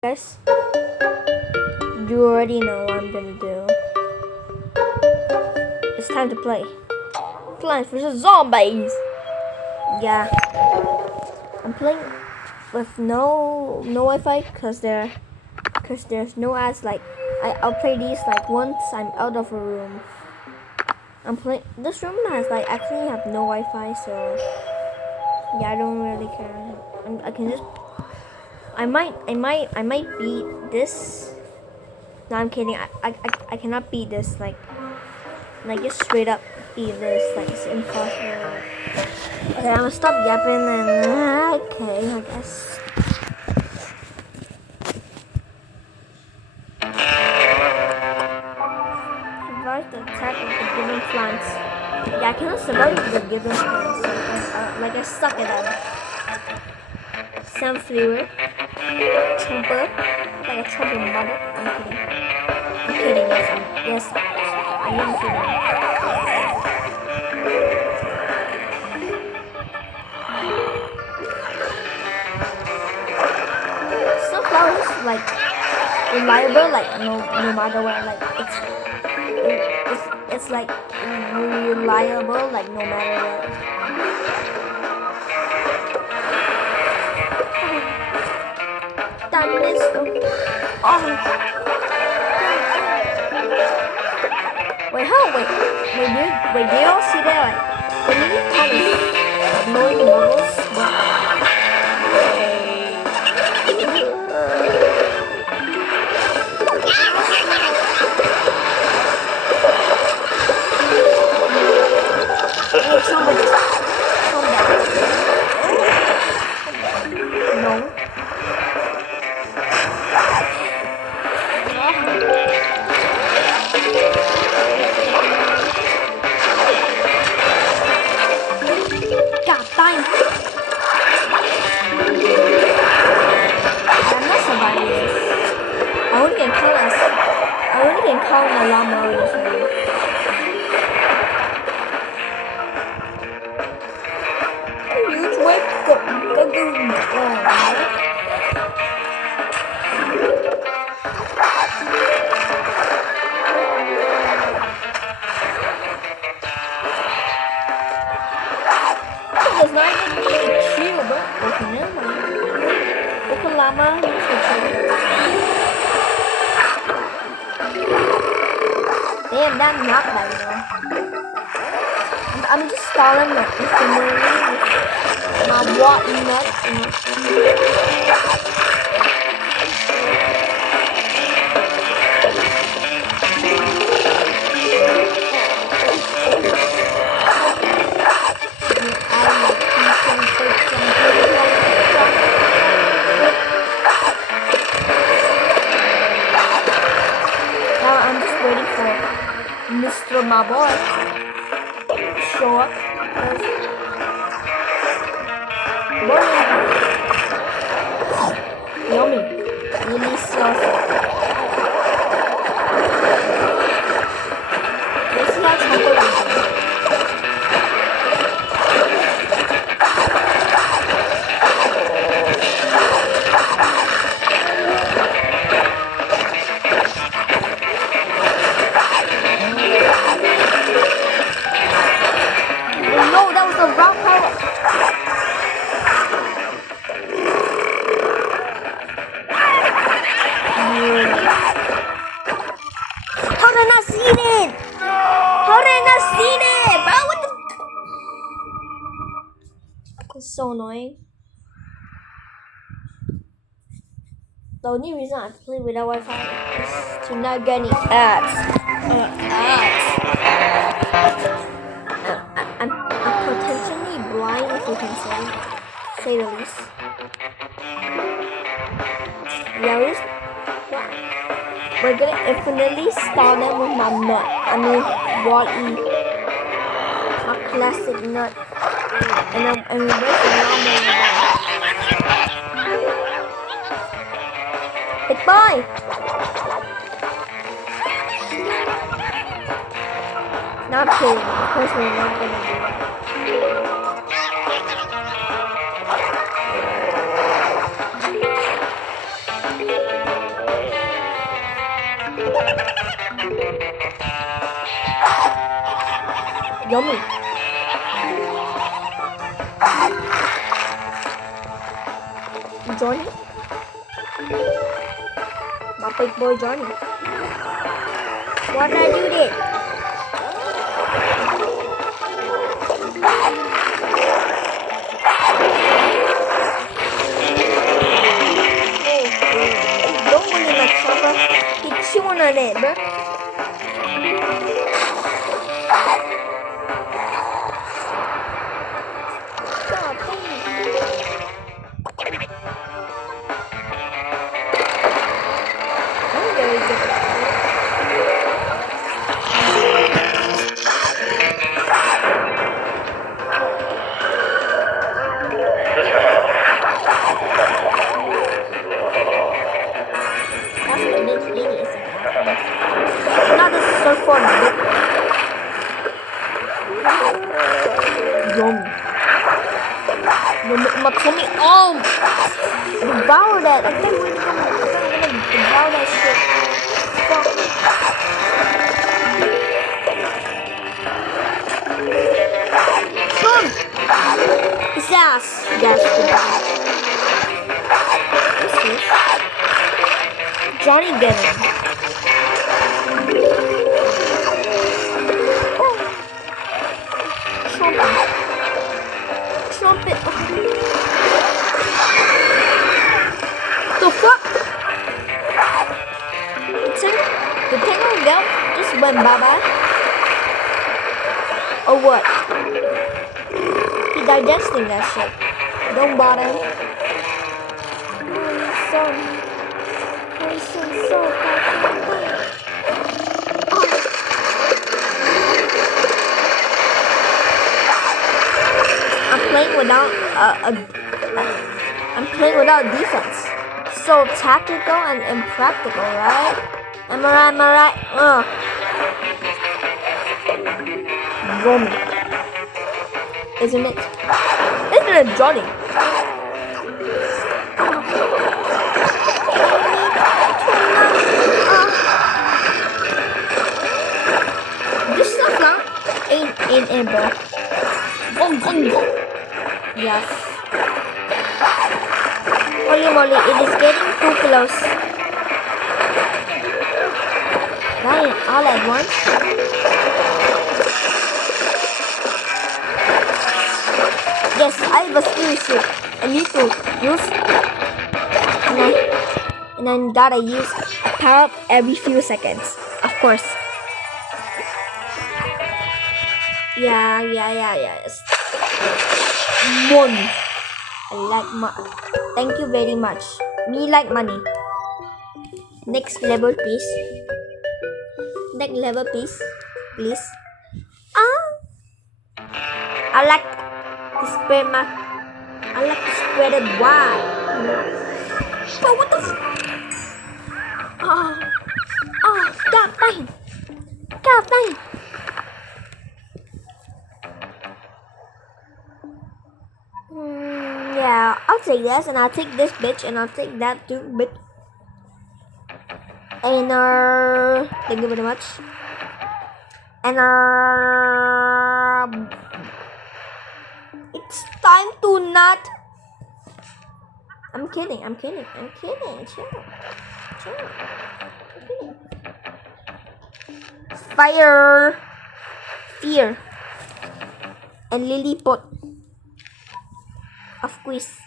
Guys, you already know what I'm gonna do. It's time to play Plants vs Zombies. Yeah, I'm playing with no Wi-Fi because there's no ads. Like I'll play these like once I'm out of a room. I'm playing this room has like actually have no Wi-Fi, so yeah, I don't really care. I can just I might beat this. No, I'm kidding. I cannot beat this. Like just straight up beat this. Like it's impossible. Okay, I'm gonna stop yapping and okay, I guess. Survive the attack of the given plants. Yeah, I cannot survive the given plants. Like I suck at them. Sunflower, chomper, like a chomper mother. I'm kidding. I'm kidding. Yes, I am kidding. Sunflower is like reliable, like no matter what. Like it's like reliable, like no matter what. That missed. Oh. Wait, how? Wait, do you all see that? Like, when you kind of blowing bubbles, hey, somebody, calm down. No. God damn. I'm not surviving this. I only can count a llama this one. Huge wave go. It's not even need to chill, but okay, never mind. Okay, llama needs to chill. Damn, that knocked by me. I'm just stalling my infinitely with my walnut, Now I'm just waiting for Mr. My boy to show up. Yummy. Delicious. Let's see how chocolate is. No, that was the wrong power. How did I not see it? How did I not see it, bro? What the? It's so annoying. The only reason I play without Wi-Fi is to not get any ads. I'm potentially blind, if you can say the least. Yeah, we're gonna infinitely start them with my nut. I mean, Wall-E, my classic nut. And we're breaking normal. Goodbye. Not kidding. Of course we're not gonna do that. Yummy. Johnny? My big boy Johnny. What did I do there? Don't worry, my chopper. He's chewing on it, bro. My tummy, devour that. I think we're gonna devour that shit. Fuck. Come! His ass. Yes, goodbye. This is Johnny getting. Trumpet. The fuck? The tangle belt just went bye-bye? Or what? He digesting that shit. Don't bother. I'm playing without defense. So tactical and impractical, right? Am I right? Romy. Isn't it? Isn't it Johnny? This stuff now ain't in, bro. Yes. Holy moly, it is getting too close. Dying all at once. Yes, I have a skill issue. I need to use and then gotta use a power up every few seconds. Of course. Yes. Money. I like money. Thank you very much. Me like money. Next level, please. Next level, please. Please. I like to spread it wide. Oh, what the f? God dang. Yeah, I'll take this, and I'll take this bitch, and I'll take that too, bitch. And thank you very much. And it's time to not. I'm kidding. Chill. I'm kidding. Fire, fear, and Lilliput. Of course.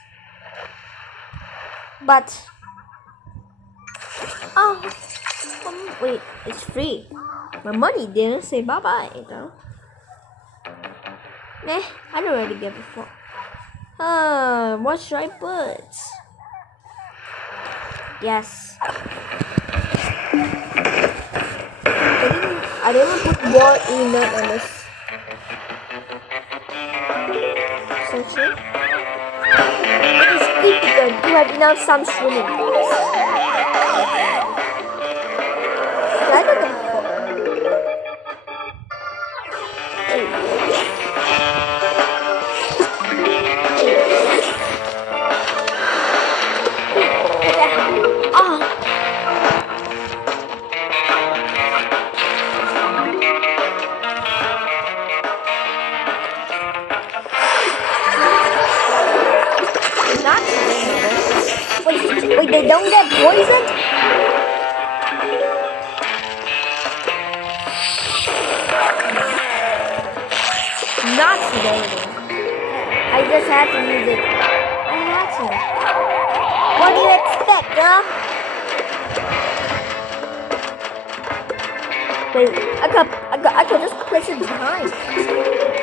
But wait, it's free. My money didn't say bye-bye, though. Nah, I don't really give a fuck. What should I put? Yes. I didn't put more in on this section. It is critical to have enough some swimming. I don't know. poisoned? Not sedated. I just had to use it. I had to. What do you expect, huh? Wait, I could just place it behind.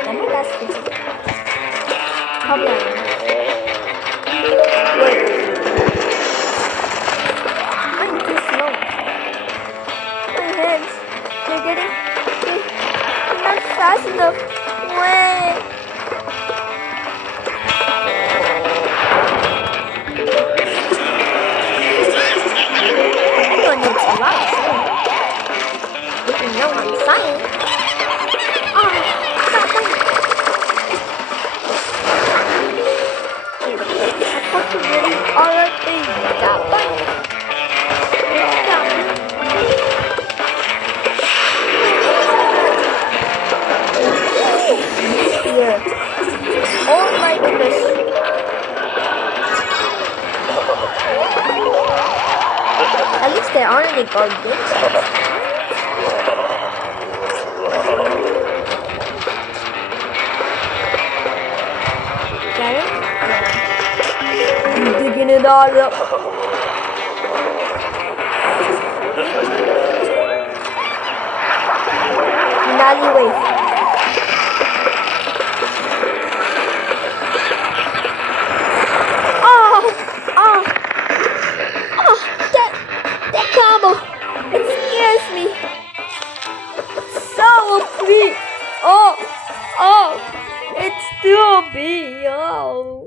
Remember that's fixing. Probably. Wait. I'm too slow. My hands, they're not fast enough. Wait. I don't need to lie, if you know what I'm saying. Oh, stop it. I thought you really already got one. Here. Oh my goodness. At least there aren't any guardians. Got it? Yeah. I'm digging it all up. Finally, wait. That combo, it scares me. So big. Oh, it's too big. Oh.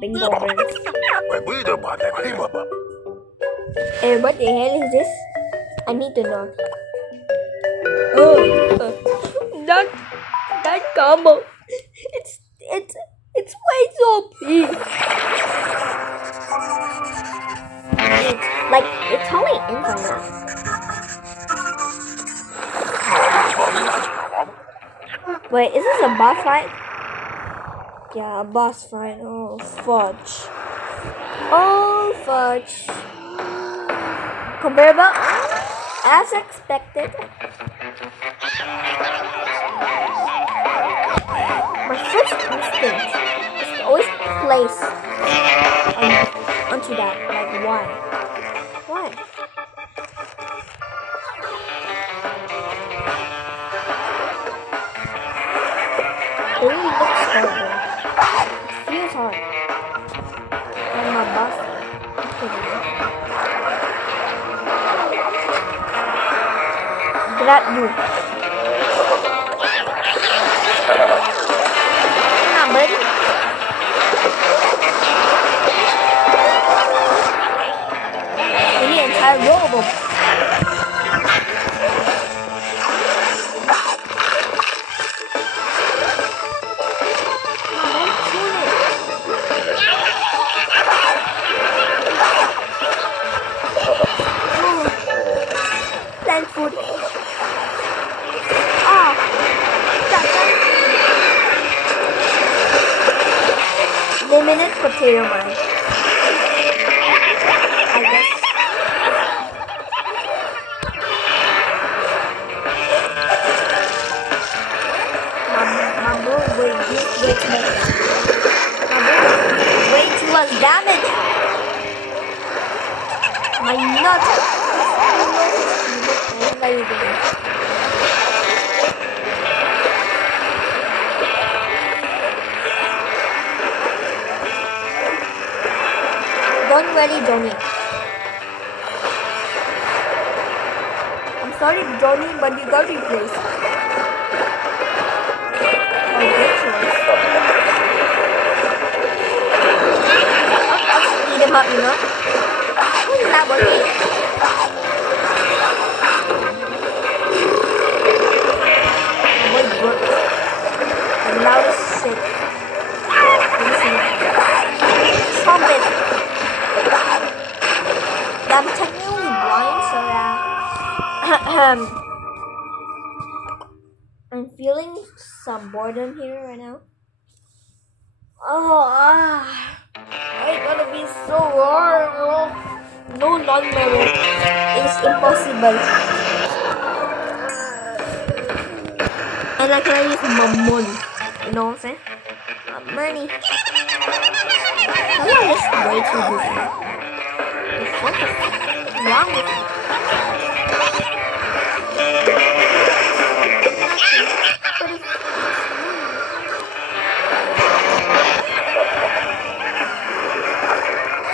Bingo burns. Hey, what the hell is this? I need to know. Oh, that combo. It's way so big. It's only infinite. Wait, is this a boss fight? Yeah, a boss fight. Oh, fudge. Oh, fudge. Comparable? As expected. My first instinct is to always place onto that. Like, why? Why? It really looks hard though. It feels hard. And my boss. Grab you. Nah, buddy. We need an entire row of them. Food. Limited potato mine. I guess. My bro way too much damage. My nuts. Don't really donate. I'm sorry, Johnny, but you got replaced. Oh, good choice. I'll speed him up, you know. Who's that working? The loudest shit. Trumpet. I'm technically blind, so yeah. I'm feeling some boredom here right now. It's gonna be so hard. No lawnmower. It's impossible. And I can use my money. You know what I'm saying? My money. That is way too goofy. The fuck is wrong with me?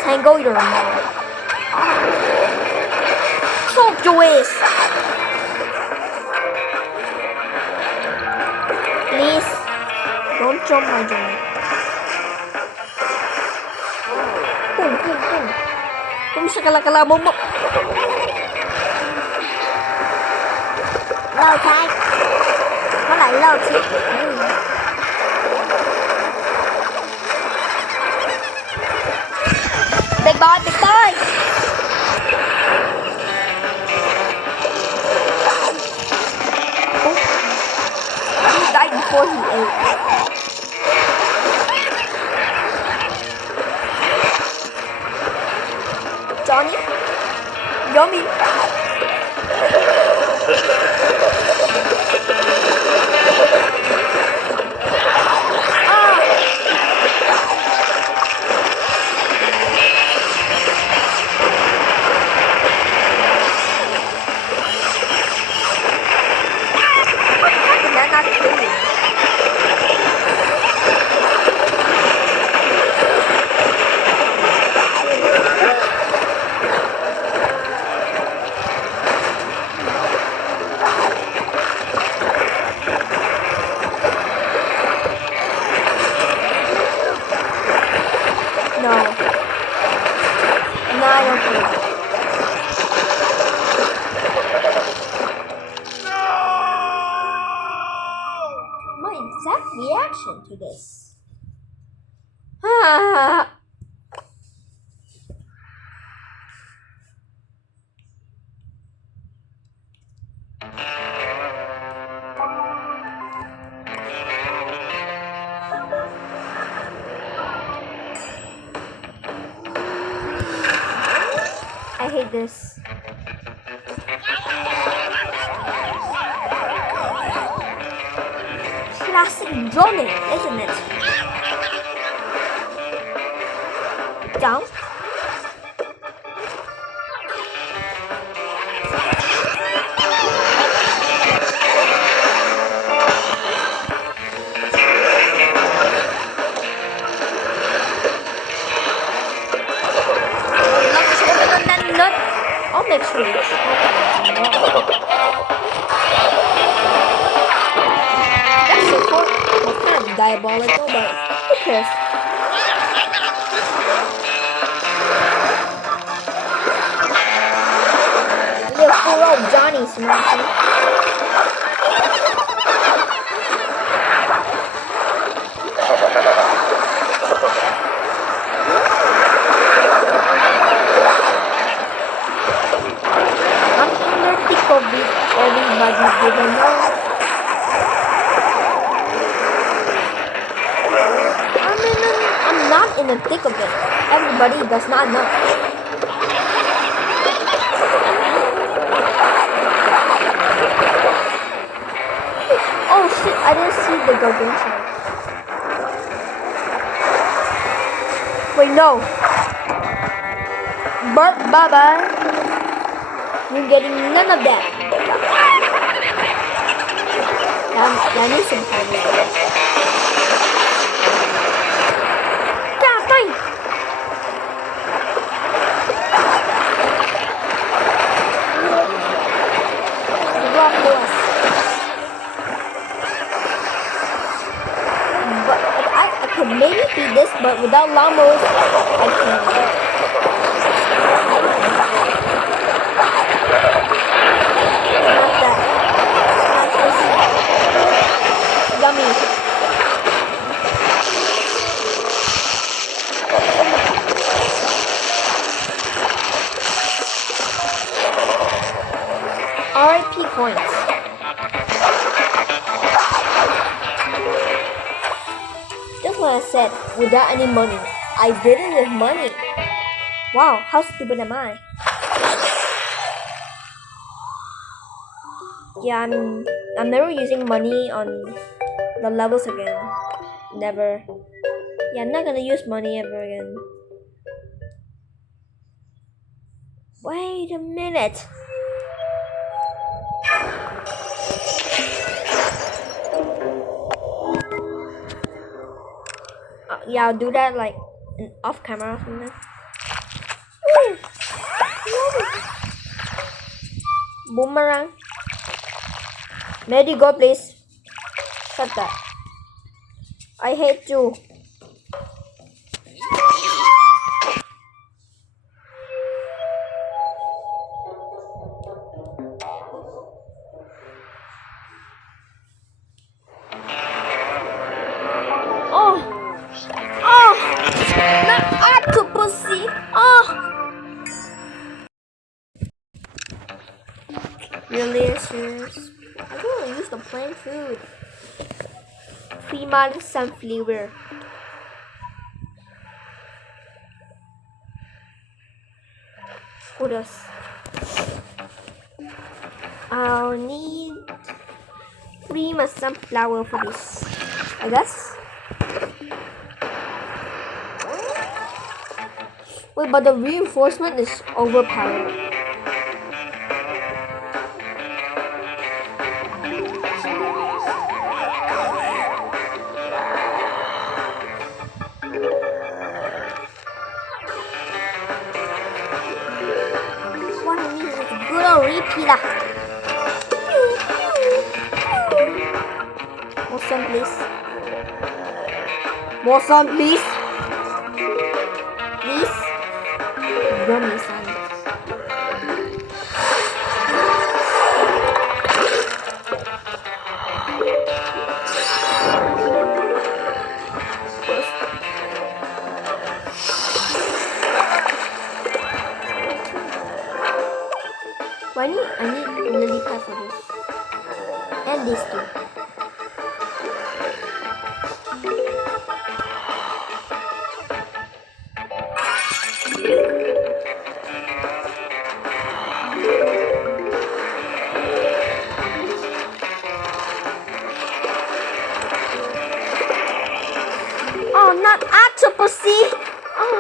Tango your mom. Choke your ass. Please, don't jump my journey. Boom, boom, boom. Boom, shakala, boom, boom. Lâu thái. Có lại lâu chứ. Big boy, big boy. Oh. He died before he ate. Johnny? Yummy. Exact reaction to this. I hate this. Classic Johnny, isn't it? Down. I'll make sure it's that's so cool. It's kind of diabolical, but who cares? Little full old Johnny smashing. Everybody didn't know. I'm not in the thick of it. Everybody does not know. Oh shit, I didn't see the gargantuan. Wait, no. Bert, bye-bye. You're getting none of that. I need some time. God dang! Rock us. But I could maybe beat this, but without llamas, I can't. Yummy. RIP coins. Just what I said, without any money, I I did it with money. Wow, how stupid am I? Yeah, I'm never using money on the levels again. Never. Yeah, I'm not gonna use money ever again. Wait a minute. Yeah, I'll do that like off camera or something. Woo! Boomerang. Let you go, please. Shut that. I hate you. Oh! Oh! Not octopusy! Oh! Really serious? I don't want to use the plain food. 3 months sunflower. What else? I'll need 3 months sunflower for this. I guess. Wait, but the reinforcement is overpowered. What I need is a good old repeater. More sun, please. More sun, please. Please. Yummy sun. Well, I need lily pad for this. And these two. Oh, not octopusy! Oh.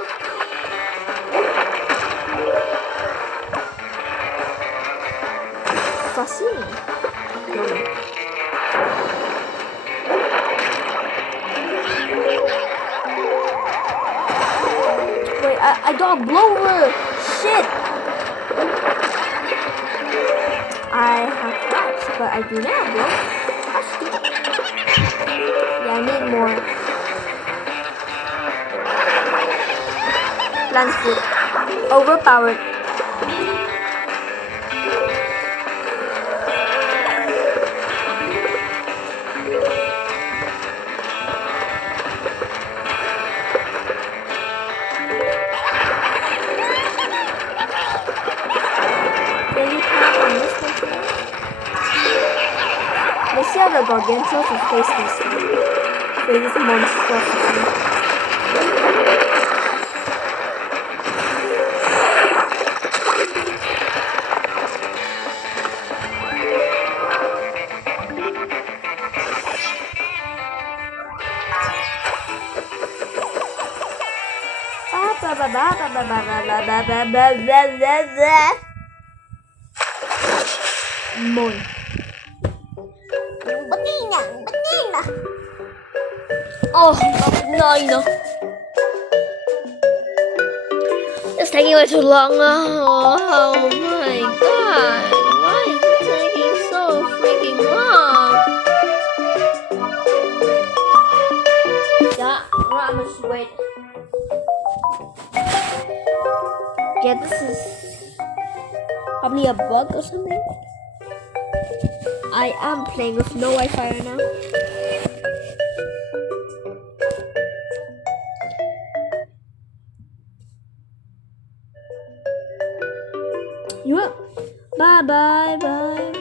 Sashimi. Wait, I got a blower! Shit! I have that, but I do not have blower. That's stupid. Yeah, I need more. Plant food. Overpowered. Let's see how the gargantuans will face this monstrosity. Moon. Banana. Oh, no. It's taking way too long. Oh my god. Why is it taking so freaking long? Yeah, I'm just wait. Yeah, this is probably a bug or something. I am playing with no Wi-Fi right now. You up? Bye.